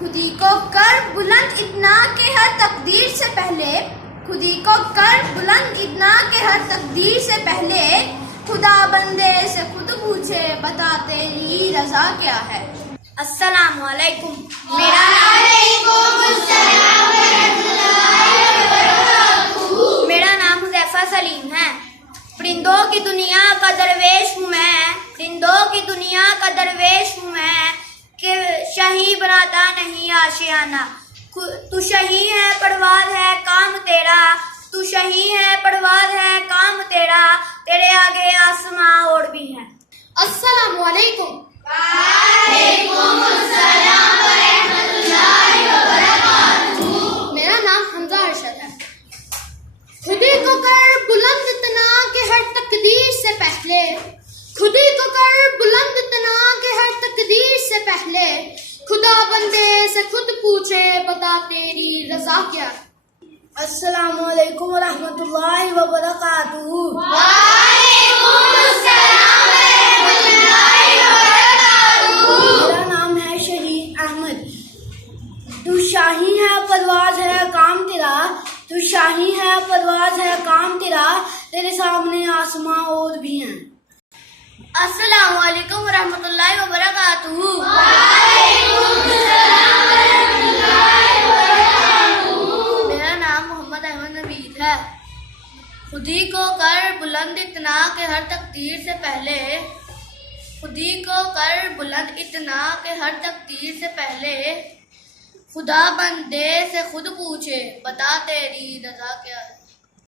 खुदी को कर बुलंद इतना के हर तकदीर से पहले, खुदी को कर बुलंद इतना के हर तकदीर से पहले, खुदा बंदे से खुद पूछे बता तेरी रजा क्या है। अस्सलामु अलैकुम। मेरा नाम हुज़ैफा सलीम है। परिंदों की दुनिया का दरवेश हूँ मैं, परिंदों की दुनिया का दरवेश हूँ मैं, कि शाही बनाता नहीं आशियाना। तू शाही है परवाज़ है काम तेरा, तू शाही है परवाज़ है काम तेरा, तेरे आगे आसमां और भी है। अस्सलामु अलैकुम। मेरा नाम हमजा अरशद है। खुदी को कर बुलंद इतना के हर तकदीर से पहले, खुदी को कर बुलंद इतना के हर तकदीर से पहले, खुदा बंदे से खुद पूछे बता तेरी रजा क्या है। अस्सलामु अलैकुम व रहमतुल्लाहि व बरकातुहू। मेरा नाम है शहीद अहमद। तू शाही है परवाज़ है काम तेरा, तू शाही है परवाज़ है काम तेरा, तेरे सामने आसमां और भी हैं। अस्सलामु अलैकुम व रहमतुल्लाहि व बरकातुहू। मेरा नाम मोहम्मद अहमद नबीद है। खुदी को कर बुलंद इतना के हर तकदीर से पहले, खुदी को कर बुलंद इतना के हर तकदीर से पहले, खुदा बंदे से खुद पूछे बता तेरी रजा क्या है।